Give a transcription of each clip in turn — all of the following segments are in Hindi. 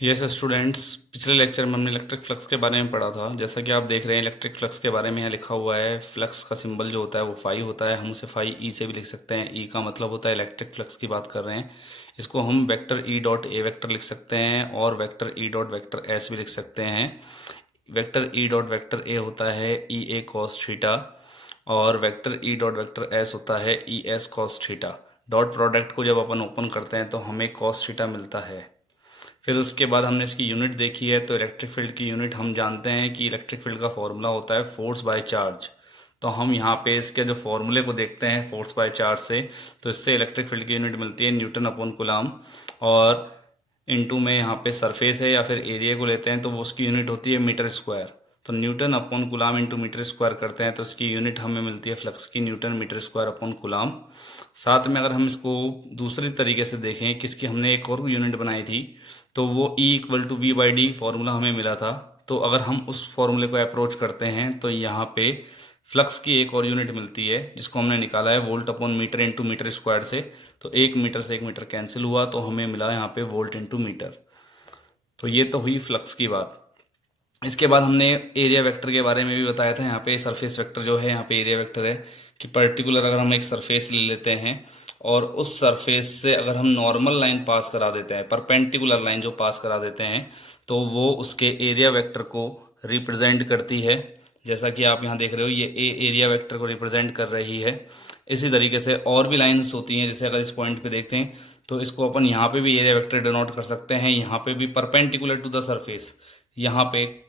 यस स्टूडेंट्स, पिछले लेक्चर में हमने इलेक्ट्रिक फ्लक्स के बारे में पढ़ा था। जैसा कि आप देख रहे हैं इलेक्ट्रिक फ्लक्स के बारे में यहाँ लिखा हुआ है। फ्लक्स का सिंबल जो होता है वो फाई होता है। हम उसे फाई ई से भी लिख सकते हैं। ई का मतलब होता है इलेक्ट्रिक फ्लक्स की बात कर रहे हैं। इसको हम vector E dot A vector लिख सकते हैं और vector E dot vector S भी लिख सकते हैं। वेक्टर ई डॉट वेक्टर ए होता है ई ए कॉस थीटा और vector E dot vector S होता है E S cos theta. Dot product को जब अपन ओपन करते हैं तो हमें कॉस थीटा मिलता है। फिर उसके बाद हमने इसकी यूनिट देखी है। तो इलेक्ट्रिक फील्ड की यूनिट हम जानते हैं कि इलेक्ट्रिक फील्ड का फॉर्मूला होता है फोर्स बाय चार्ज। तो हम यहाँ पे इसके जो फॉर्मूले को देखते हैं फोर्स बाय चार्ज से, तो इससे इलेक्ट्रिक फील्ड की यूनिट मिलती है न्यूटन अपॉन कूलम। और इनटू में यहाँ पे सरफेस है या फिर एरिया को लेते हैं तो वो उसकी यूनिट होती है मीटर स्क्वायर। तो newton upon coulomb into metre square करते हैं तो इसकी यूनिट हमें मिलती है फ्लक्स की newton metre square upon coulomb. साथ में अगर हम इसको दूसरी तरीके से देखें किसकी हमने एक और यूनिट बनाई थी, तो वो E equal to V by D formula हमें मिला था। तो अगर हम उस फॉर्मूले को अप्रोच करते हैं तो यहाँ पे फ्लक्स की एक और यूनिट मिलती है जिसको हमने निकाला है volt upon metre into metre square से। तो एक मीटर से एक मीटर कैंसिल हुआ तो हमें मिला यहाँ पे वोल्ट इंटू मीटर। तो ये तो हुई फ्लक्स की बात। इसके बाद हमने एरिया वेक्टर के बारे में भी बताया था। यहाँ पे सरफेस वेक्टर जो है, यहाँ पे एरिया वेक्टर है कि पर्टिकुलर अगर हम एक सरफेस ले लेते हैं और उस सरफेस से अगर हम नॉर्मल लाइन पास करा देते हैं, परपेंडिकुलर लाइन जो पास करा देते हैं, तो वो उसके एरिया वेक्टर को रिप्रेजेंट करती है। जैसा कि आप यहाँ देख रहे हो ये एरिया वेक्टर को रिप्रेजेंट कर रही है। इसी तरीके से और भी लाइन्स होती हैं। जैसे अगर इस पॉइंट पे देखते हैं तो इसको अपन यहाँ पे भी एरिया वेक्टर डिनोट कर सकते हैं। यहाँ पे भी परपेंडिकुलर टू द सरफेस, यहाँ पे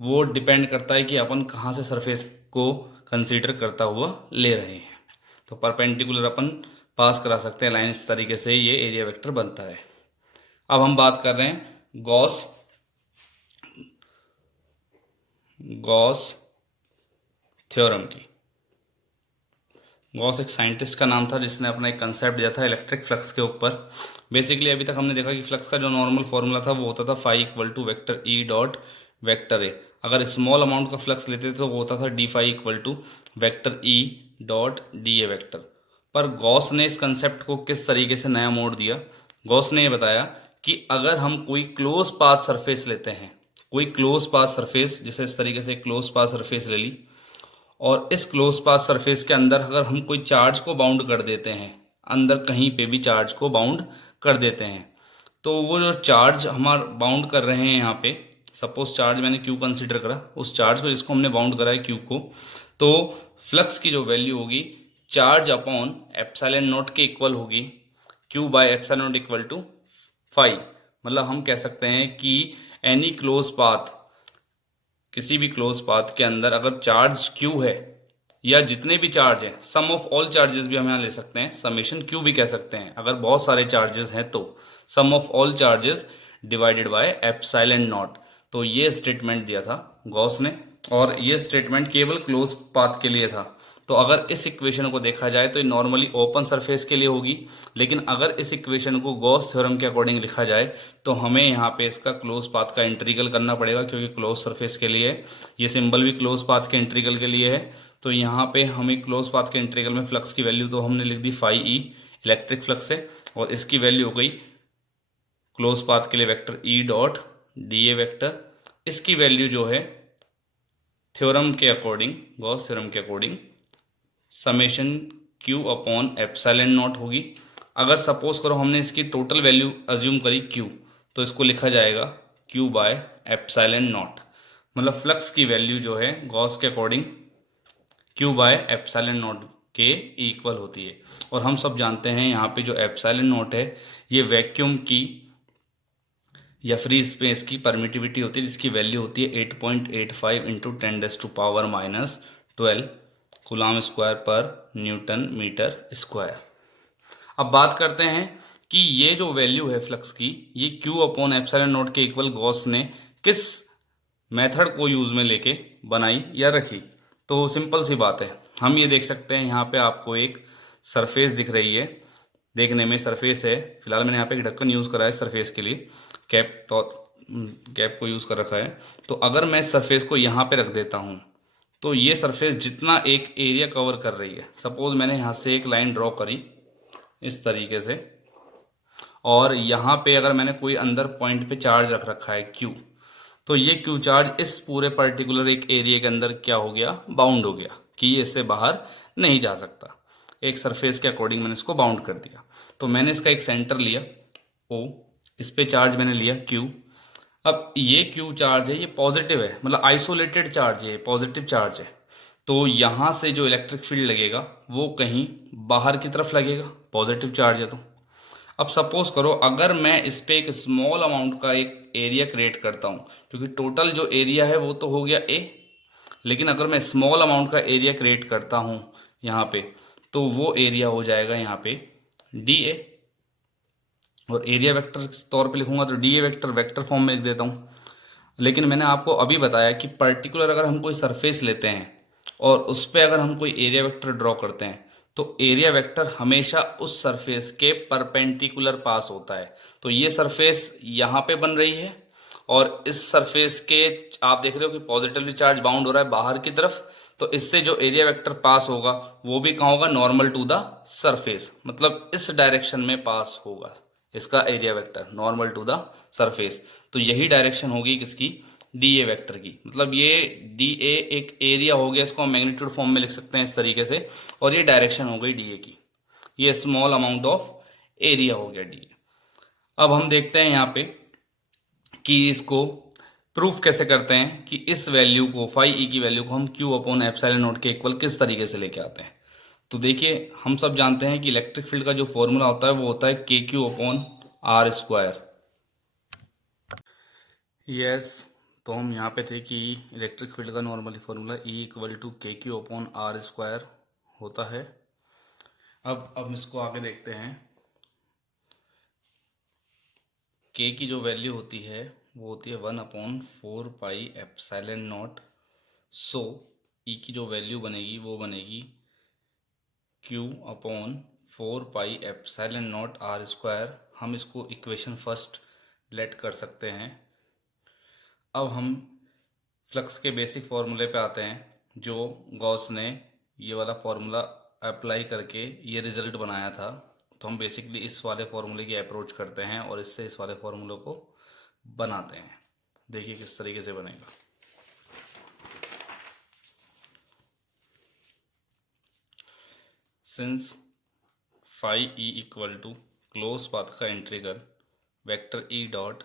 वो डिपेंड करता है कि अपन कहाँ से सरफेस को कंसीडर करता हुआ ले रहे हैं। तो परपेंडिकुलर अपन पास करा सकते हैं लाइन। इस तरीके से ये एरिया वेक्टर बनता है। अब हम बात कर रहे हैं गॉस गॉस थ्योरम की। गॉस एक साइंटिस्ट का नाम था जिसने अपना एक कंसेप्ट दिया था इलेक्ट्रिक फ्लक्स के ऊपर। बेसिकली अभी तक हमने देखा कि फ्लक्स का जो नॉर्मल फॉर्मूला था वो होता था phi equal to vector E dot vector A. अगर स्मॉल अमाउंट का फ्लक्स लेते थे तो वो होता था D phi equal to vector E dot D A vector. पर गॉस ने इस कंसेप्ट को किस तरीके से नया मोड़ दिया। गॉस ने ये बताया कि अगर हम कोई क्लोज पाथ सरफेस लेते हैं, कोई क्लोज पाथ सरफेस, जैसे इस तरीके से क्लोज पाथ सरफेस ले ली, और इस क्लोज पाथ सरफेस के अंदर अगर हम कोई चार्ज को बाउंड कर देते हैं, अंदर कहीं पे भी चार्ज को बाउंड कर देते हैं, तो वो जो चार्ज हमारा बाउंड कर रहे हैं यहाँ पे, सपोज चार्ज मैंने क्यू कंसिडर करा, उस चार्ज को जिसको हमने बाउंड करा है क्यू को, तो फ्लक्स की जो वैल्यू होगी चार्ज अपॉन एप्सिलॉन नॉट के इक्वल होगी। Q by epsilon naught equal to phi. मतलब हम कह सकते हैं कि एनी क्लोज पाथ, किसी भी क्लोज पाथ के अंदर अगर चार्ज क्यू है या जितने भी चार्ज हैं, सम ऑफ ऑल चार्जेस भी हम यहाँ ले सकते हैं, समेशन क्यू भी कह सकते हैं। अगर बहुत सारे चार्जेस हैं तो sum of all charges divided by epsilon naught. तो ये स्टेटमेंट दिया था गॉस ने, और ये स्टेटमेंट केवल क्लोज पाथ के लिए था। तो अगर इस इक्वेशन को देखा जाए तो ये नॉर्मली ओपन सरफेस के लिए होगी, लेकिन अगर इस इक्वेशन को गॉस थ्योरम के अकॉर्डिंग लिखा जाए तो हमें यहाँ पे इसका क्लोज पाथ का इंटीग्रल करना पड़ेगा, क्योंकि क्लोज सरफेस के लिए है। ये सिंबल भी क्लोज पाथ के इंटीग्रल के लिए है। तो यहाँ पे हमें क्लोज पाथ के इंटीग्रल में फ्लक्स की वैल्यू तो हमने लिख दी फाई ई, इलेक्ट्रिक फ्लक्स है, और इसकी वैल्यू हो गई क्लोज पाथ के लिए vector E dot D A vector. इसकी वैल्यू जो है थ्योरम के अकॉर्डिंग, गॉस थ्योरम के according summation Q upon epsilon not होगी। अगर सपोज करो हमने इसकी टोटल वैल्यू अज्यूम करी क्यू, तो इसको लिखा जाएगा क्यू बाय एप्सिलॉन नॉट। मतलब फ्लक्स की वैल्यू जो है गॉस के according Q by epsilon naught के इक्वल होती है। और हम सब जानते हैं यहाँ पे जो एप्सिलॉन नॉट है ये वैक्यूम की या फ्री स्पेस की परमिटिविटी होती है, जिसकी वैल्यू होती है 8.85 इंटू 10⁻⁻12 कूलम स्क्वायर पर न्यूटन मीटर स्क्वायर। अब बात करते हैं कि ये जो वैल्यू है फ्लक्स की, ये क्यू अपॉन एप्सिलॉन नॉट के इक्वल गॉस ने किस मेथड को यूज में लेके बनाई या रखी। तो सिंपल सी बात है, हम ये देख सकते हैं यहाँ पे आपको एक सरफेस दिख रही है। देखने में सरफेस है, फिलहाल मैंने यहाँ पे एक ढक्कन यूज करा है सरफेस के लिए, कैप को यूज कर रखा है। तो अगर मैं सरफेस को यहाँ पे रख देता हूँ तो ये सरफेस जितना एक एरिया कवर कर रही है, सपोज मैंने यहाँ से एक लाइन ड्रॉ करी इस तरीके से, और यहाँ पे अगर मैंने कोई अंदर पॉइंट पे चार्ज रख रखा है Q, तो ये Q चार्ज इस पूरे पर्टिकुलर एक एरिया के अंदर क्या हो गया, बाउंड हो गया कि ये इससे बाहर नहीं जा सकता। एक सरफेस के अकॉर्डिंग मैंने इसको बाउंड कर दिया। तो मैंने इसका एक सेंटर लिया O, इस पे चार्ज मैंने लिया Q। अब ये Q चार्ज है, ये पॉजिटिव है, मतलब आइसोलेटेड चार्ज है, पॉजिटिव चार्ज है। तो यहाँ से जो इलेक्ट्रिक फील्ड लगेगा वो कहीं बाहर की तरफ लगेगा, पॉजिटिव चार्ज है तो। अब सपोज करो अगर मैं इस पे एक स्मॉल अमाउंट का एक एरिया क्रिएट करता हूँ, क्योंकि टोटल जो एरिया है वो तो हो गया ए, लेकिन अगर मैं स्मॉल अमाउंट का एरिया क्रिएट करता हूँ यहाँ पे, तो वो एरिया हो जाएगा यहाँ पे डी ए। और एरिया वेक्टर के तौर पे लिखूंगा तो D A vector vector form में लिख देता हूँ। लेकिन मैंने आपको अभी बताया कि पर्टिकुलर अगर हम कोई सरफेस लेते हैं और उस पर अगर हम कोई एरिया वेक्टर ड्रॉ करते हैं, तो एरिया वेक्टर हमेशा उस सरफेस के परपेंडिकुलर पास होता है। तो ये सरफेस यहाँ पे बन रही है और इस सरफेस के आप देख रहे हो कि पॉजिटिवली चार्ज बाउंड हो रहा है बाहर की तरफ, तो इससे जो एरिया वेक्टर पास होगा वो भी कहाँ होगा, नॉर्मल टू द सरफेस, मतलब इस डायरेक्शन में पास होगा इसका area vector, normal to the surface. तो यही डायरेक्शन होगी किसकी, डी ए वेक्टर की। मतलब ये डी ए एक एरिया हो गया, इसको हम मैग्नीट्यूड फॉर्म में लिख सकते हैं इस तरीके से, और ये डायरेक्शन हो गई डी ए की, ये स्मॉल अमाउंट ऑफ एरिया हो गया डी ए। अब हम देखते हैं यहाँ पे कि इसको प्रूफ कैसे करते हैं कि इस वैल्यू को फाई ई की वैल्यू को हम क्यू अपॉन एप्सिलॉन नॉट के इक्वल किस तरीके से लेके आते हैं। तो देखिए हम सब जानते हैं कि इलेक्ट्रिक फील्ड का जो फॉर्मूला होता है वो होता है K Q upon R square. Yes, तो हम यहाँ पे थे कि इलेक्ट्रिक फील्ड का normally formula E equal to K Q upon R square होता है। अब हम इसको आगे देखते हैं। के की जो वैल्यू होती है वो होती है 1/4 पाई एप्सिलॉन नॉट। सो ई की जो वैल्यू बनेगी वो बनेगी Q upon 4 pi epsilon naught R square. हम इसको इक्वेशन फर्स्ट लेट कर सकते हैं। अब हम फ्लक्स के बेसिक फार्मूले पे आते हैं जो गॉस ने ये वाला फार्मूला अप्लाई करके ये रिजल्ट बनाया था। तो हम बेसिकली इस वाले फार्मूले की अप्रोच करते हैं और इससे इस वाले फार्मूले को बनाते हैं। देखिए किस तरीके से बनेगा। Since phi E equal to close path का integral vector E dot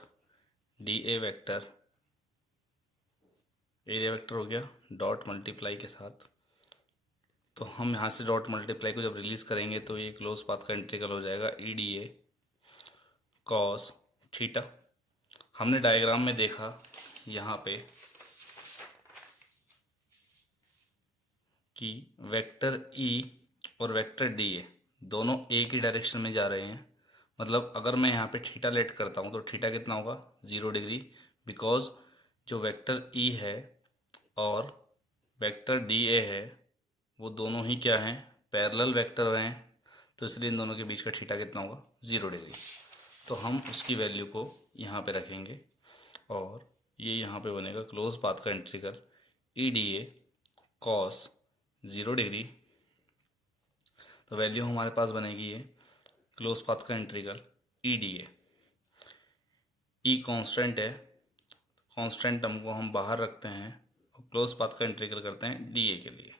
D A vector, area vector हो गया डॉट मल्टीप्लाई के साथ, तो हम यहाँ से डॉट मल्टीप्लाई को जब रिलीज करेंगे तो ये क्लोज पाथ का इंटीग्रल हो जाएगा E D A cos theta. हमने डायग्राम में देखा यहाँ पे कि वेक्टर ई और वेक्टर डी ए दोनों एक ही डायरेक्शन में जा रहे हैं। मतलब अगर मैं यहाँ पे थीटा लेट करता हूँ तो थीटा कितना होगा, 0 डिग्री, बिकॉज जो वेक्टर ई है और वेक्टर डी ए है वो दोनों ही क्या हैं, पैरेलल वेक्टर हैं। तो इसलिए इन दोनों के बीच का थीटा कितना होगा, 0 डिग्री। तो हम उसकी वैल्यू को यहाँ पे रखेंगे और ये यहाँ पे बनेगा क्लोज पाथ का integral E D A cos 0 degree. तो वैल्यू हमारे पास बनेगी ये क्लोज पाथ का integral E D A. E constant है, कॉन्स्टेंट टर्म को हम बाहर रखते हैं और क्लोज पाथ का इंटीग्रल करते हैं डी ए के लिए।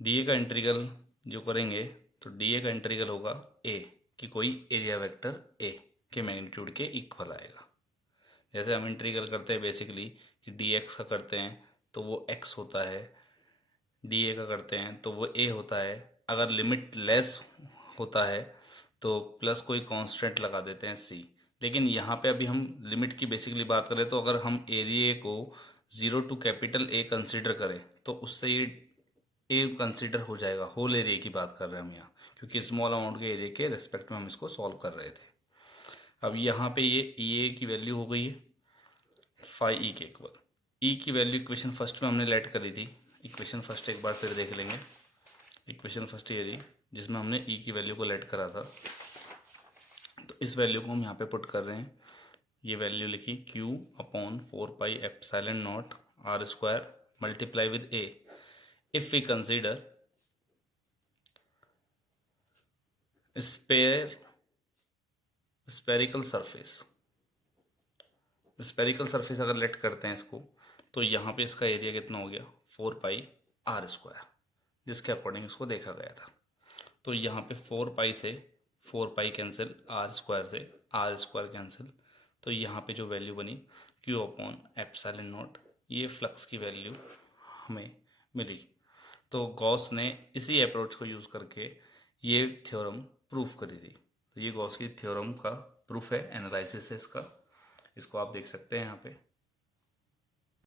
डी ए का इंटीग्रल जो करेंगे तो डी ए का इंटीग्रल होगा ए कि कोई एरिया वेक्टर ए के मैग्नीट्यूड के इक्वल आएगा। जैसे हम इंटीग्रल करते हैं बेसिकली कि डी एक्स का करते हैं तो वो एक्स होता है, डी ए का करते हैं तो वो ए होता है। अगर लिमिट लेस होता है तो प्लस कोई कांस्टेंट लगा देते हैं सी। लेकिन यहाँ पे अभी हम लिमिट की बेसिकली बात करें तो अगर हम एरिया को 0 टू कैपिटल ए कंसीडर करें तो उससे ये ए कंसीडर हो जाएगा। होल एरिया की बात कर रहे हैं हम यहाँ, क्योंकि स्मॉल अमाउंट के एरिया के रिस्पेक्ट में हम इसको सॉल्व कर रहे थे। अब यहाँ पे ये ई ए की वैल्यू हो गई है फाई ई के इक्वल। ई की वैल्यू इक्वेशन फर्स्ट में हमने लेट करी थी। इक्वेशन फर्स्ट एक बार फिर देख लेंगे। इक्वेशन फर्स्ट ये रही जिसमें हमने ई की वैल्यू को लेट करा था। तो इस वैल्यू को हम यहाँ पे पुट कर रहे हैं। ये वैल्यू लिखी Q upon 4 pi epsilon naught R square multiply with A. If we consider spare spherical surface, spherical surface अगर लेट करते हैं इसको, तो यहाँ पे इसका एरिया कितना हो गया 4πr², जिसके अकॉर्डिंग इसको देखा गया था। तो यहाँ पे 4π से 4π कैंसिल, r² से r² कैंसिल, तो यहाँ पे जो वैल्यू बनी Q/ε0, ये फ्लक्स की वैल्यू हमें मिली। तो गॉस ने इसी अप्रोच को यूज़ करके ये थ्योरम प्रूफ करी थी। तो ये गॉस की थ्योरम का प्रूफ है, एनालिसिस है इसका, इसको आप देख सकते हैं यहाँ पे।